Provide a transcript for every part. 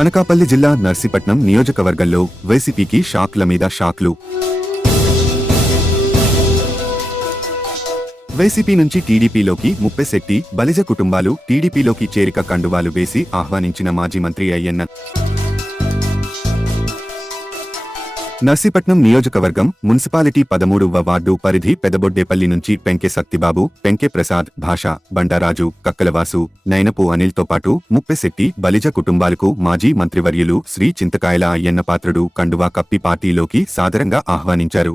అనకాపల్లి జిల్లా నర్సీపట్నం నియోజకవర్గంలో వైసీపీకి షాక్ల మీద షాక్లు. వైసీపీ నుంచి టీడీపీలోకి ముప్పెశెట్టి బలిజ కుటుంబాలు టీడీపీలోకి చేరిక కండువాలు వేసి ఆహ్వానించిన మాజీ మంత్రి అయ్యన్న నర్సీపట్నం నియోజకవర్గం మున్సిపాలిటీ పదమూడవ వార్డు పరిధి పెదబొడ్డేపల్లి నుంచి పెంకె సత్తిబాబు పెంకె ప్రసాద్ భాష బండారాజు కక్కలవాసు నైనపు అనిల్తో పాటు ముప్పెశెట్టి బలిజ కుటుంబాలకు మాజీ మంత్రివర్యులు శ్రీ చింతకాయల అయ్యన్నపాత్రుడు కండువా కప్పి పార్టీలోకి సాదరంగా ఆహ్వానించారు.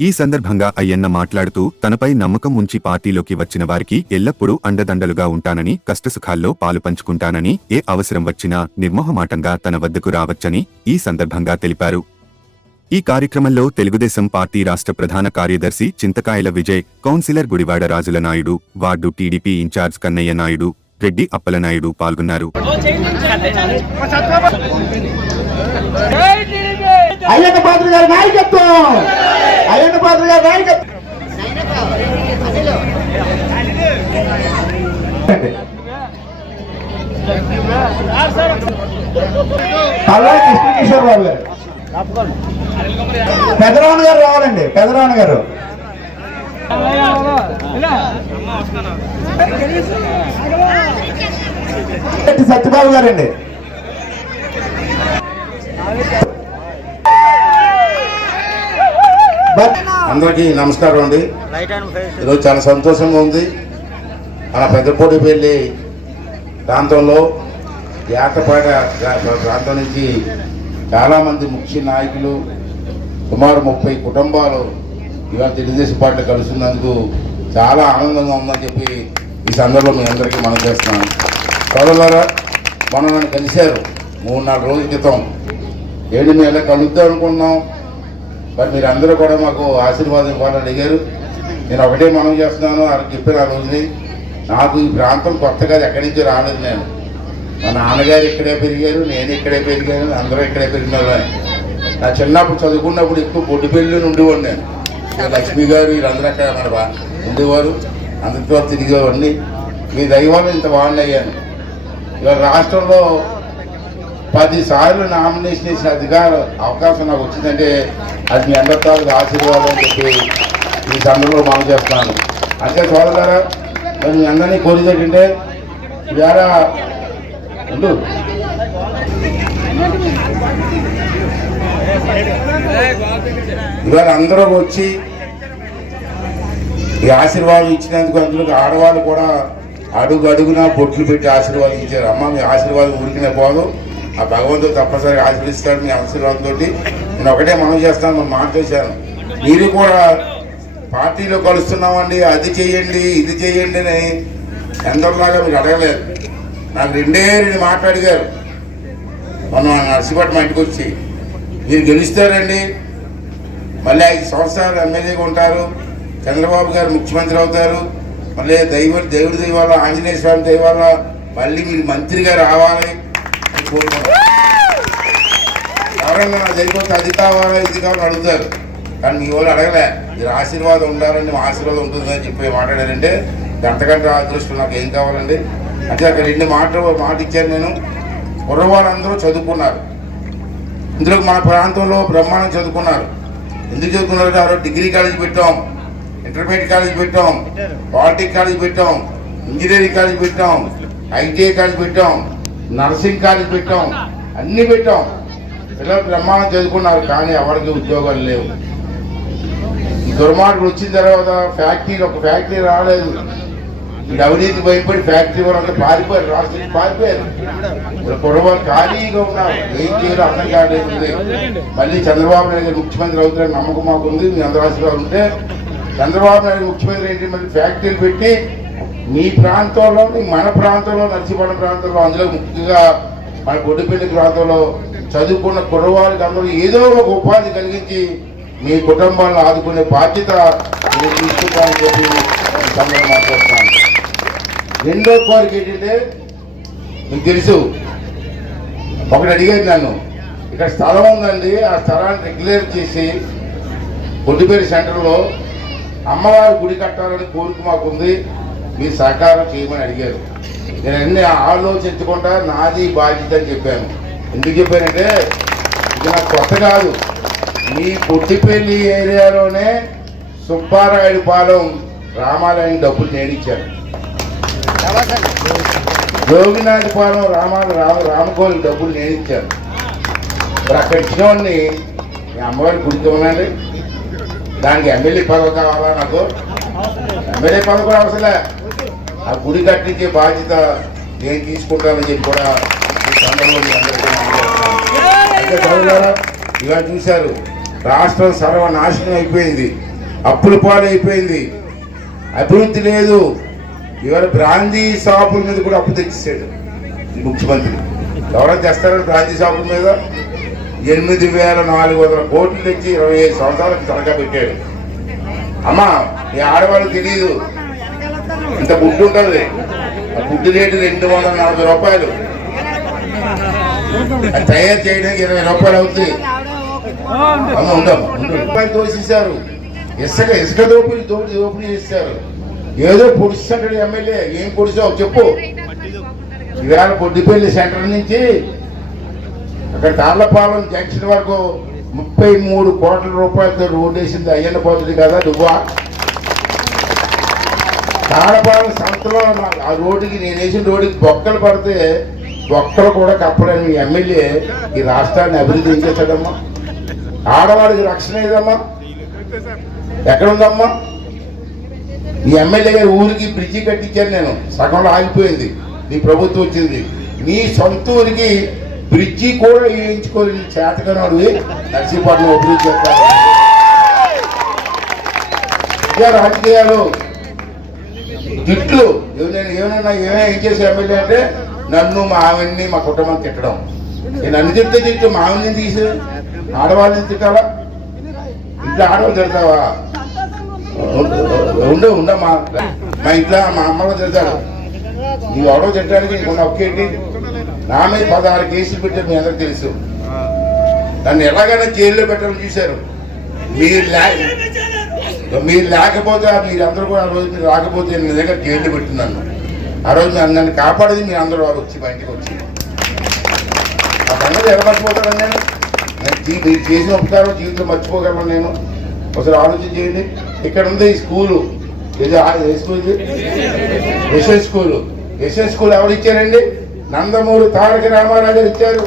ఈ సందర్భంగా అయ్యన్న మాట్లాడుతూ తనపై నమ్మకం ఉంచి పార్టీలోకి వచ్చిన వారికి ఎల్లప్పుడూ అండదండలుగా ఉంటానని కష్టసుఖాల్లో పాలు పంచుకుంటానని ఏ అవసరం వచ్చినా నిర్మోహమాటంగా తన వద్దకు రావచ్చని ఈ సందర్భంగా తెలిపారు. ఈ కార్యక్రమంలో తెలుగుదేశం పార్టీ రాష్ట్ర ప్రధాన కార్యదర్శి చింతకాయల Vijay councillor Gudivada Rajula Naidu ward TDP in-charge Kannayya Naidu Reddy Appalanaidu పాల్గొన్నారు. కృష్ణకిషోర్ బాబు గారు. పెదరావణ గారు రావాలండి పెదరావణ గారు. సత్యబాబు గారండి. అందరికీ నమస్కారం అండి. ఈరోజు చాలా సంతోషంగా ఉంది. మన పెద్దపూడి వెళ్ళి ప్రాంతంలో ఏటపాట ప్రాంతం నుంచి చాలామంది ముఖ్య నాయకులు సుమారు ముప్పై కుటుంబాలు ఇవాళ తెలుగుదేశం పార్టీ కలుస్తున్నందుకు చాలా ఆనందంగా ఉందని చెప్పి ఈ సందర్భంలో మీ అందరికీ మనం చేస్తున్నాను సోదరులారా మనం నన్ను కలిశారు మూడు నాలుగు రోజుల క్రితం. ఏడు మేము కలుద్దాం అనుకున్నాం. మరి మీరు అందరూ కూడా మాకు ఆశీర్వాదం ఇవ్వాలని అడిగారు. నేను ఒకటే మనం చేస్తున్నాను వాళ్ళకి చెప్పిన ఆ రోజుని. నాకు ఈ ప్రాంతం కొత్తగా ఎక్కడి నుంచో రాలేదు నేను. మా నాన్నగారు ఇక్కడే పెరిగారు నేను ఇక్కడే పెరిగాను అందరూ ఇక్కడే పెరిగినారు. నా చిన్నప్పుడు చదువుకున్నప్పుడు ఎక్కువ బొడ్డుపల్లి ఉండేవాడు నేను. లక్ష్మి గారు వీళ్ళందరూ అక్కడ మన బా- ఉండేవారు. అందరితో తిరిగేవాడిని. మీ దైవాలు ఇంత వాడిని అయ్యాను ఇవాళ రాష్ట్రంలో పదిసార్లు నామినేషన్ చేసిన అధికార అవకాశం నాకు వచ్చిందంటే అది మీ అందరితో ఆశీర్వాదం అని చెప్పి ఈ సందర్భంలో మనం చేస్తున్నాను. అంటే సోదరులారా మరి మీ అందరినీ కోరేది ఏంటంటే ఇవాళ ఉండు. ఇవాళ అందరూ వచ్చి ఈ ఆశీర్వాదం ఇచ్చినందుకు అందులో ఆడవాళ్ళు కూడా అడుగు అడుగున బొట్లు పెట్టి ఆశీర్వాదం ఇచ్చారు. అమ్మ మీ ఆశీర్వాదం ఊరికినే పోదు. ఆ భగవంతుడు తప్పనిసరిగా ఆశీర్వదిస్తాడు మీ ఆశీర్వాదంతో నేను ఒకటే మనం చేస్తాను మనం చేశాను. మీరు కూడా పార్టీలో కలుస్తున్నామండి అది చేయండి ఇది చేయండి అని ఎందరిలాగా మీరు అడగలేదు. నాకు రెండే రెండు మాట్లాడిగారు మనం నర్సిపట్నం ఇంటికి వచ్చి మీరు గెలుస్తారండి. మళ్ళీ ఐదు సంవత్సరాలు ఎమ్మెల్యేగా ఉంటారు. చంద్రబాబు గారు ముఖ్యమంత్రి అవుతారు. మళ్ళీ దైవ దేవుడి దైవాల ఆంజనేయ స్వామి దైవాల మళ్ళీ మీరు మంత్రిగా రావాలి అని కోరుకుంటారు ఎవరైనా నా అది కావాలా ఇది కావాలని అడుగుతారు. కానీ మీ వాళ్ళు అడగలే. మీరు ఆశీర్వాదం ఉండాలని మా ఆశీర్వాదం ఉంటుందని చెప్పి మాట్లాడారంటే అంతకంటే అదృష్టం నాకు ఏం కావాలండి? అంటే అక్కడ రెండు మాటలు మాట ఇచ్చాను నేను. కుర్రవాళ్ళందరూ చదువుకున్నారు. ఇందులో మన ప్రాంతంలో బ్రహ్మాండం చదువుకున్నారు. ఎందుకు చదువుకున్నారు ఆ డిగ్రీ కాలేజ్ పెట్టాం ఇంటర్మీడియట్ కాలేజ్ పెట్టాం పాలిటెక్ కాలేజ్ పెట్టాం ఇంజనీరింగ్ కాలేజ్ పెట్టాం ఐటీఐ కాలేజ్ పెట్టాం నర్సింగ్ కాలేజ్ పెట్టాం అన్ని పెట్టాం. పిల్లలు బ్రహ్మాండం చదువుకున్నారు కానీ ఎవరికి ఉద్యోగాలు లేవు. దుర్మార్గులు వచ్చిన తర్వాత ఫ్యాక్టరీలు ఒక ఫ్యాక్టరీ రాలేదు. ఈ అవినీతి భయపడి ఫ్యాక్టరీ వాళ్ళు పారిపోయారు రాష్ట్రం పారిపోయారు. ఇప్పుడు ఖాళీగా ఉన్నారు. ఏం చేయాలో అర్థం కాలేదు ఉంది. మళ్ళీ చంద్రబాబు నాయుడు గారు ముఖ్యమంత్రి అవుతారని నమ్మకం మాకు ఉంది. మీ అందరూ ఆశీర్వాదం ఉంటే చంద్రబాబు నాయుడు ముఖ్యమంత్రి ఏంటి? మళ్ళీ ఫ్యాక్టరీలు పెట్టి మీ ప్రాంతంలో మన ప్రాంతంలో నర్సీపట్నం ప్రాంతంలో అందులో ముఖ్యంగా మన గొడ్డుపల్లి ప్రాంతంలో చదువుకున్న కుర్రవాళ్ళకి అందరూ ఏదో ఒక ఉపాధి కలిగించి మీ కుటుంబాలను ఆదుకునే బాధ్యత మీరు తీసుకుంటామని చెప్పి మాట్లాడుతున్నాను. రెండో కోరిక ఏంటంటే మీకు తెలుసు ఒకటి అడిగారు నన్ను ఇక్కడ స్థలం ఉందండి ఆ స్థలాన్ని రెగ్యులర్ చేసి కొద్దిపేరు సెంటర్లో అమ్మవారి గుడి కట్టాలని కోరిక మాకుంది మీ సహకారం చేయమని అడిగారు. నేను అన్ని ఆలోచించకుండా నాది బాధ్యత అని చెప్పాను. ఎందుకు చెప్పానంటే ఇది నాకు కొత్త కాదు. మీ పొట్టిపల్లి ఏరియాలోనే సుబ్బారాయుడు పాలెం రామాలయం డబ్బులు నేను ఇచ్చాను. జోగినాథ్ పాలెం రామాల రామ రామకోలి డబ్బులు నేను ఇచ్చాను. ఇప్పుడు అక్కడ ఇచ్చినవాడిని మీ అమ్మవారి గుడికి ఉన్నాండి దానికి ఎమ్మెల్యే పదవి కావాలా నాకు? ఎమ్మెల్యే పదవి కూడా అవసరం ఆ గుడి కట్టించే బాధ్యత నేను తీసుకుంటానని చెప్పి కూడా ఈ సందర్భంలో చూశారు. రాష్ట్రం సర్వనాశనం అయిపోయింది. అప్పుల పాలు అయిపోయింది అభివృద్ధి లేదు. ఇవాళ బ్రాందీ షాపుల మీద కూడా అప్పు తెచ్చేసాడు ముఖ్యమంత్రి. ఎవరైనా తెస్తారని బ్రాందీ షాపుల మీద? ఎనిమిది వేల నాలుగు వందల కోట్లు తెచ్చి ఇరవై ఐదు సంవత్సరాలకు తనఖా పెట్టాడు. అమ్మా ఈ ఆడవాళ్ళకి తెలియదు ఇంత గుడ్డు ఉంటుంది. ఆ గుడ్డు రేటు రెండు వందల నలభై రూపాయలు. తయారు చేయడానికి ఇరవై రూపాయలు అవుతుంది అమ్మ ఉండం రూపాయలు దోషిస్తారు ఇసుక ఇసుక దోపిడీ దోపిడీ దోపిడీ చేస్తారు ఏదో పొడిస్తాడు ఎమ్మెల్యే ఏం పొడిచావు చెప్పు. ఇవాళ పొద్దుపల్లి సెంటర్ నుంచి అక్కడ తాళ్ళపాలెం జంక్షన్ వరకు ముప్పై మూడు కోట్ల రూపాయలతో రోడ్డు వేసింది అయ్యన్న పోతుంది కదా నువ్వా? తాళపాలెం సంతలో ఆ రోడ్డుకి నేను వేసిన రోడ్డుకి బొక్కలు పడితే బొక్కలు కూడా కప్పలేని మీ ఎమ్మెల్యే ఈ రాష్ట్రాన్ని అభివృద్ధి ఏం చేశాడమ్మా? ఆడవాడికి రక్షణ ఏదమ్మా? ఎక్కడుందమ్మా? నీ ఎమ్మెల్యే గారు ఊరికి బ్రిడ్జి కట్టించాను నేను. సగంలో ఆగిపోయింది. నీ ప్రభుత్వం వచ్చింది. నీ సొంత ఊరికి బ్రిడ్జి కూడా వేయించుకోలేని చేతకనాడు నర్సీపట్నం అభివృద్ధి చేస్తారు. రాజకీయాలు తిట్లు నేను ఏమన్నా ఏమైనా ఏం చేసే ఎమ్మెల్యే అంటే నన్ను మా ఆవిడ్ని మా కుటుంబం తిట్టడం. నేను నన్ను తిట్టే తిట్టు మా ఆవిడ్ని తీసి ఆడవాళ్ళని తిట్టాలా? ఇంట్లో ఆడవాళ్ళు తిడతావా? ఉండు ఉండమ్మా మా ఇంట్లో మా అమ్మలో తిడతాడు నీ గొడవ తిట్టడానికి నీకున్న ఒక్కేంటి నా మీద పదహారు కేసులు పెట్టారు మీ అందరికి తెలుసు. నన్ను ఎలాగైనా జైల్లో పెట్టాలని చూశారు. మీరు లేక మీరు లేకపోతే మీరు అందరూ కూడా ఆ రోజు మీరు రాకపోతే నేను మీ దగ్గర జైల్లో పెట్టున్నాను. ఆ రోజు నన్ను కాపాడేది మీరు అందరూ వాళ్ళు వచ్చి ఇంటికి వచ్చి. ఆ సంగతి ఎలా మర్చిపోతాను నేను మీరు చేసిన ఉపకారం జీవితం మర్చిపోగలను నేను. ఒకసారి ఆలోచన చేయండి ఇక్కడ ఉంది ఈ స్కూలు. ఇది ఆ- school SS school. SS school ఎవరు ఇచ్చారండి? నందమూరి తారక రామారావు గారు ఇచ్చారు.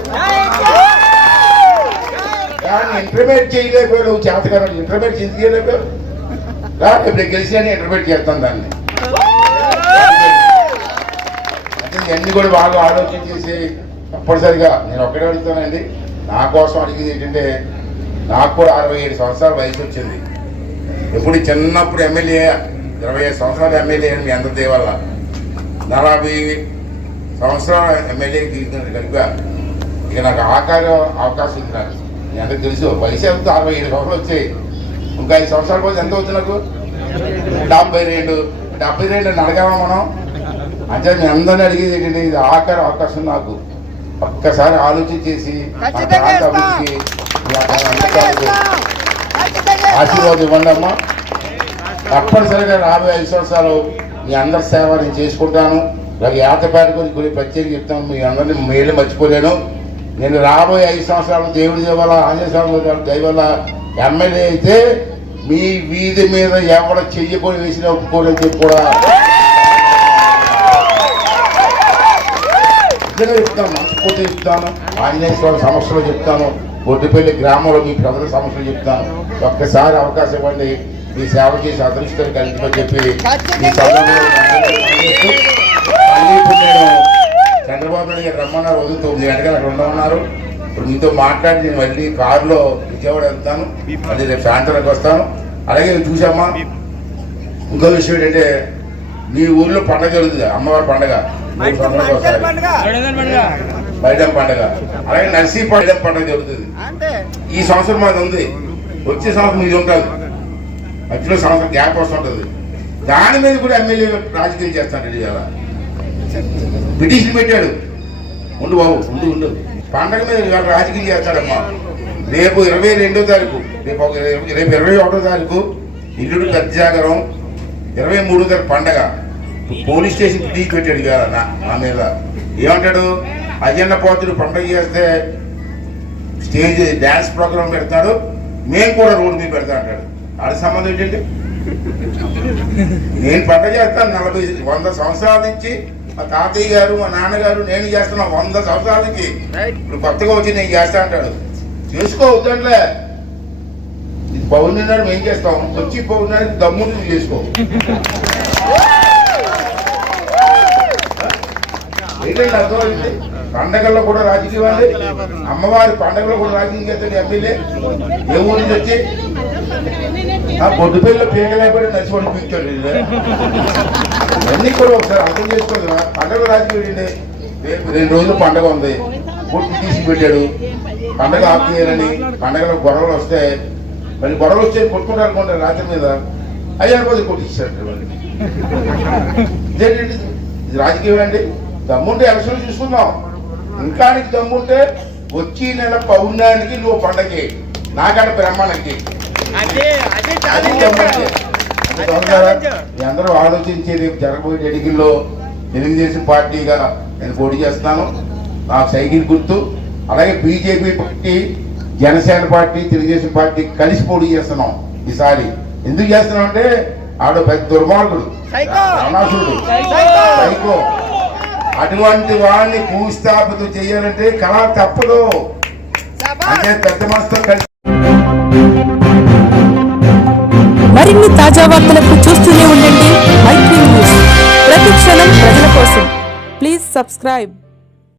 దాన్ని ఇంటర్మీడియట్ చేయలేకపోయాడు చేతకారం ఇంటర్మీడియట్ చేయలేకపోయావు రా ఇప్పుడు గెలిచి ఇంటర్మీడియట్ చేస్తాను దాన్ని. అన్ని కూడా బాగా ఆలోచన చేసి తప్పనిసరిగా నేను ఒక్కడే అడుగుతానండి. నా కోసం అడిగింది ఏంటంటే నాకు కూడా అరవై ఏడు సంవత్సరాల వయసు వచ్చింది. ఎప్పుడు చిన్నప్పుడు ఎమ్మెల్యే ఇరవై ఐదు సంవత్సరాల ఎమ్మెల్యే మీ అందరి దేవల్ల నలభై సంవత్సరాల ఎమ్మెల్యే కలిపా ఇక నాకు ఆకార అవకాశం ఉంది నాకు మీ అందరికి తెలుసు వయసు ఎంత? అరవై ఏడు సంవత్సరాలు వచ్చాయి. ఇంకా ఐదు సంవత్సరాల పోతే ఎంత అవుతుంది నాకు? డెబ్బై రెండు. డెబ్బై రెండు అని అడగామా మనం? అంటే మీ అందరిని అడిగేది ఏంటంటే ఇది ఆఖరి అవకాశం నాకు. ఒక్కసారి ఆలోచన చేసి మన ఖచ్చితంగా ప్రాంత ఇస్తాం. అభివృద్ధికి ఆశీర్వాదం ఇవ్వండి అమ్మా తప్పనిసరిగా రాబోయే ఐదు సంవత్సరాలు మీ అందరి సేవ నేను చేసుకుంటాను. అలాగే యాతపేట గురించి గురించి ప్రత్యేకంగా చెప్తాను. మీ అందరినీ మేలు మర్చిపోలేను. నేను రాబోయే ఐదు సంవత్సరాలు దేవుడి దేవాల ఆంజనేయ స్వామి గారి ఎమ్మెల్యే అయితే మీ వీధి మీద ఎవడ చెయ్యకొని వేసిన ఒప్పుకోలేని చెప్పి కూడా చెప్తాను. మనస్ఫూర్తి చెప్తాను. ఆంజనేయ స్వామి సమస్యలు చెప్తాను. బొడ్డుపల్లి గ్రామంలో మీ ప్రజల సమస్యలు చెప్తాను. ఒక్కసారి అవకాశం ఇవ్వండి. మీ సేవ చేసి అదృష్టం కలిగిందని చెప్పి చంద్రబాబు నాయుడు గారు రమ్మన్నారు ఉదయం తొమ్మిది గంటలకు అక్కడ ఉండమన్నారు. ఇప్పుడు మీతో మాట్లాడి నేను మళ్ళీ కారులో విజయవాడ వెళ్తాను. మళ్ళీ రేపు సాయంత్రానికి వస్తాను. అలాగే చూసామా? ఇంకో విషయం ఏంటంటే మీ ఊర్లో పండగ జరుగుతుంది. అమ్మవారి పండగ. మూడు సంవత్సరాలకు ఒకసారి. బైడం పండగ. అలాగే నర్సీ బైడం పండగ జరుగుతుంది. ఈ సంవత్సరం మాది ఉంది. వచ్చే సంవత్సరం ఇది ఉంటుంది. మధ్యలో సంవత్సరం గ్యాప్ వస్తుంటుంది. దాని మీద కూడా ఎమ్మెల్యే రాజకీయం చేస్తాడు ఇవాళ పిటిషన్ పెట్టాడు. ఉండు బాబు ఉండు ఉండు. పండగ మీద రాజకీయం చేస్తాడమ్మా. రేపు ఇరవై రెండో తారీఖు రేపు ఒక రేపు ఇరవై ఒకటో తారీఖు ఇల్లుడు గర్జాగరం ఇరవై మూడో తారీఖు పండగ. పోలీస్ స్టేషన్ పిటిషన్ పెట్టాడు నా నా మీద. ఏమంటాడు? అజెండ పోతుడు పండుగ చేస్తే స్టేజ్ డ్యాన్స్ ప్రోగ్రామ్ పెడతాడు మేము కూడా రోడ్డు మీద పెడతా అంటాడు. ఆడి సంబంధం ఏంటండి నేను పండుగ చేస్తాను. నలభై వంద సంవత్సరాల నుంచి మా తాతయ్య గారు మా నాన్నగారు నేను చేస్తున్నా వంద సంవత్సరాల నుంచి ఇప్పుడు కొత్తగా వచ్చి నేను చేస్తా అంటాడు. చేసుకో వద్దంలే ఇది మేము చేస్తాం. వచ్చి దమ్ముని నువ్వు చేసుకో. ఏంటంటే అర్థమైంది? పండగల్లో కూడా రాజకీయం అండి అమ్మవారి పండగలో కూడా రాజకీయం చేస్తాడు ఎమ్మెల్యే ఏ ఊరి నుంచి వచ్చి ఆ పొద్దు పిల్లలు పీకలేకపోయి నచ్చిపడి పీకాడు ఇవన్నీ కూడా ఒకసారి అర్థం చేసుకోదు పండగ రాజకీయం రేపు రెండు రోజులు పండగ ఉంది. పుట్టి తీసి పెట్టాడు. పండగ ఆపుతీయాలని పండగలో గొడవలు వస్తాయి మళ్ళీ గొడవలు వచ్చే కొట్టుకుంటారు అనుకుంటారు రాత్రి మీద అయ్యారు పోతే కొట్టించారు ఇదేంటండి ఇది రాజకీయం అండి దమ్ముంటే ఎలక్షన్ చూసుకుందాం. ఇంకా నీకు దమ్ముంటే వచ్చి నెల పౌర్ణానికి నువ్వు పండగకి నాకడ బ్రహ్మానికి మీ అందరూ ఆలోచించి రేపు జరగబోయే ఎన్నికల్లో తెలుగుదేశం పార్టీగా నేను పోటీ చేస్తున్నాను. నాకు సైకిల్ గుర్తు. అలాగే BJP party Janasena party Telugu Desam party కలిసి పోటీ చేస్తున్నాం ఈసారి. ఎందుకు చేస్తున్నాం అంటే ఆడ పెద్ద దుర్మార్గుడు. సైకో! సైకో. అటువంటి వాడిని భూస్థాపితం చేయాలంటే కళ తప్పదు. అంటే పెద్ద మనసుతో కలిసి మరిన్ని తాజా వార్తలకు చూస్తూనే ఉండండి. మైత్రి న్యూస్. ప్రతి క్షణం ప్రజల కోసం. Please subscribe.